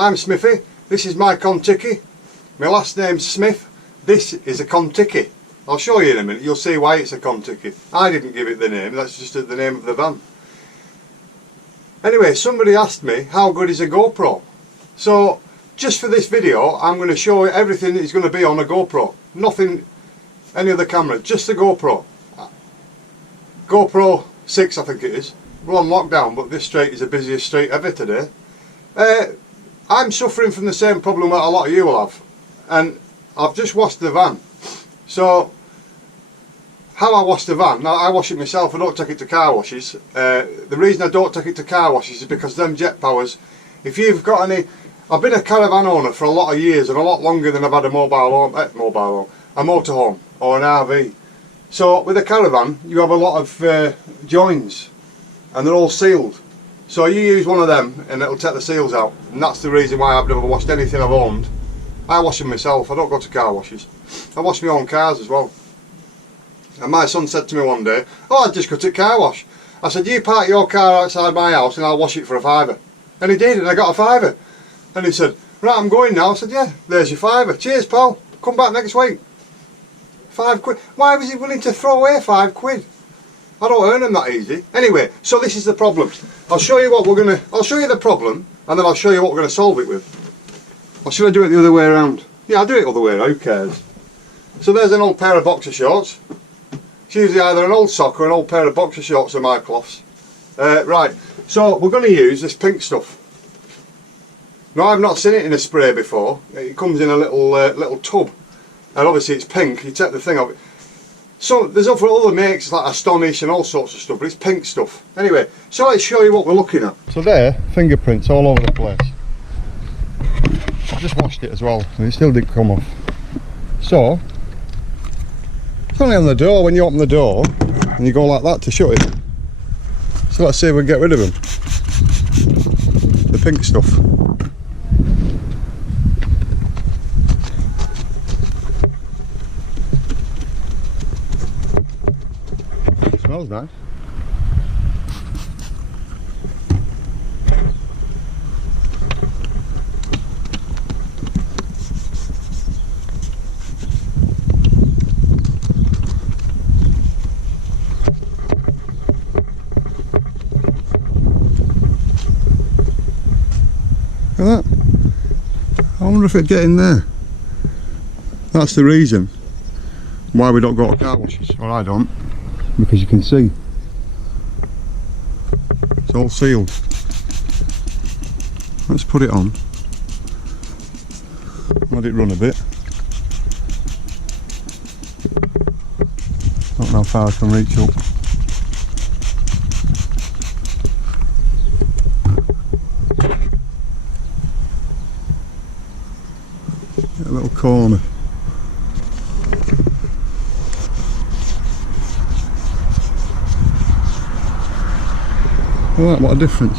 I'm Smithy, this is my Contiki. My last name's Smith, this is a Contiki. I'll show you in a minute, you'll see why it's a Contiki. I didn't give it the name, that's just the name of the van. Anyway, somebody asked me how good is a GoPro. So just for this video I'm going to show you everything that is going to be on a GoPro. Nothing, any other camera, just the GoPro. GoPro 6 I think it is. We're on lockdown but this street is the busiest street ever today. I'm suffering from the same problem that a lot of you will have. And I've just washed the van. So how I wash the van, now I wash it myself, I don't take it to car washes. The reason I don't take it to car washes is because them jet powers, if you've got any, I've been a caravan owner for a lot of years and a lot longer than I've had a a motorhome or an RV. So with a caravan you have a lot of joins and they're all sealed. So you use one of them and it'll take the seals out, and that's the reason why I've never washed anything I've owned. I wash them myself, I don't go to car washes. I wash my own cars as well. And my son said to me one day, oh, I'd just go to a car wash. I said, you park your car outside my house and I'll wash it for a £5. And he did, and I got a £5. And he said, right, I'm going now. I said, yeah, there's your £5. Cheers, pal. Come back next week. £5. Why was he willing to throw away £5? I don't earn them that easy. Anyway, so this is the problem. I'll show you what I'll show you the problem, and then I'll show you what we're gonna solve it with. Or should I do it the other way around? Yeah, I'll do it the other way around, who cares? So there's an old pair of boxer shorts. It's usually either an old sock or an old pair of boxer shorts or my cloths. Right, so we're going to use this pink stuff. Now I've not seen it in a spray before. It comes in a little tub, and obviously it's pink. You take the thing off. So there's other makes like Astonish and all sorts of stuff, but it's pink stuff. Anyway, so let's show you what we're looking at. So there, fingerprints all over the place. I just washed it as well, and it still didn't come off. So it's only on the door. When you open the door and you go like that to shut it. So let's see if we can get rid of them. The pink stuff. Smells nice. Look at that. I wonder if it'd get in there. That's the reason why we don't go to car washes. Well, I don't. Because you can see it's all sealed. Let's put it on, let it run a bit. Don't know how far I can reach up. Get a little corner. Look at that, what a difference.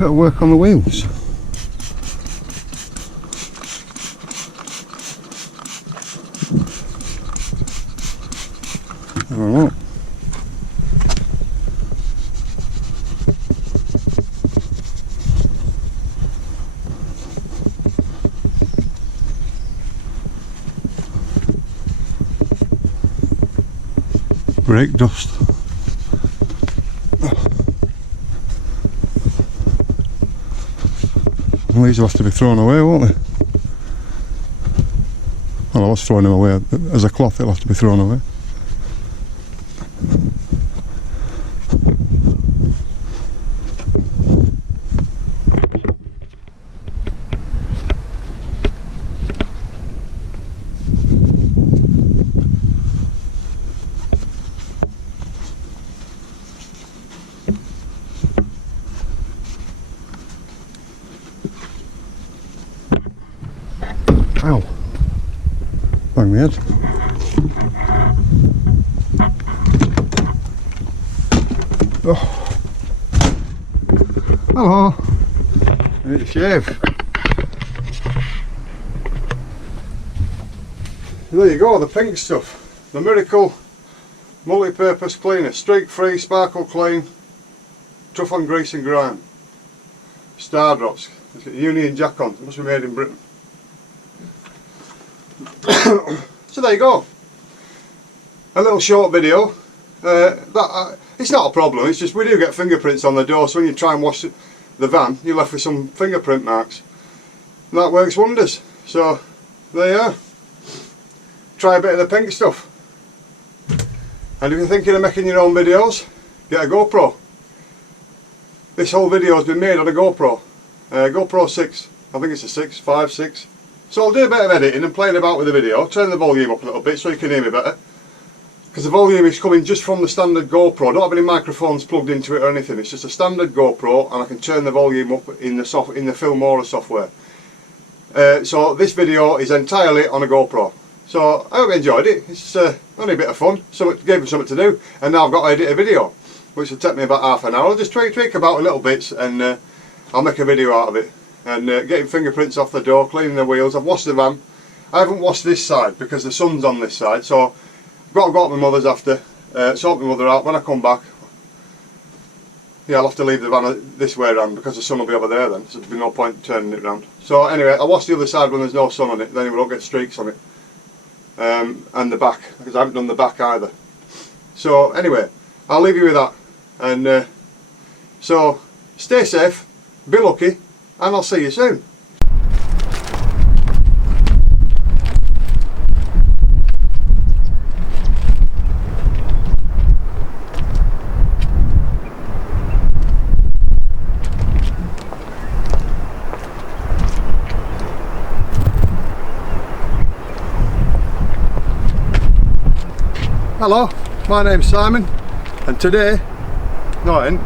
Better work on the wheels. Alright. Brake dust. These will have to be thrown away, won't they? Well, I was throwing them away. As a cloth, it'll have to be thrown away. Ow! Bang my head. Oh. Hello! I need to shave. There you go, the pink stuff. The Miracle multi-purpose cleaner. Streak free, sparkle clean, tough on grease and grime. Star drops. It's got Union Jack on. It must be made in Britain. So there you go, a little short video. It's not a problem, it's just we do get fingerprints on the door, so when you try and wash the van you're left with some fingerprint marks, and that works wonders. So there you are, try a bit of the pink stuff. And if you're thinking of making your own videos, get a GoPro. This whole video has been made on a GoPro, GoPro 6, I think it's a 6, 5, 6. So I'll do a bit of editing and playing about with the video, turn the volume up a little bit so you can hear me better. Because the volume is coming just from the standard GoPro, I don't have any microphones plugged into it or anything, it's just a standard GoPro and I can turn the volume up in the Filmora software. So this video is entirely on a GoPro. So I hope you enjoyed it, it's only a bit of fun, so it gave me something to do, and now I've got to edit a video, which will take me about half an hour. I'll just tweak about little bits and I'll make a video out of it. And getting fingerprints off the door, cleaning the wheels. I've washed the van. I haven't washed this side because the sun's on this side, so I've got to go to my mother's after, sort my mother out. When I come back, yeah, I'll have to leave the van this way around because the sun will be over there then, so there'll be no point turning it round. So anyway, I'll wash the other side when there's no sun on it, then it won't get streaks on it. And the back, because I haven't done the back either. So anyway, I'll leave you with that. And so stay safe, be lucky, and I'll see you soon. Hello, my name's Simon, and today, no I ain't,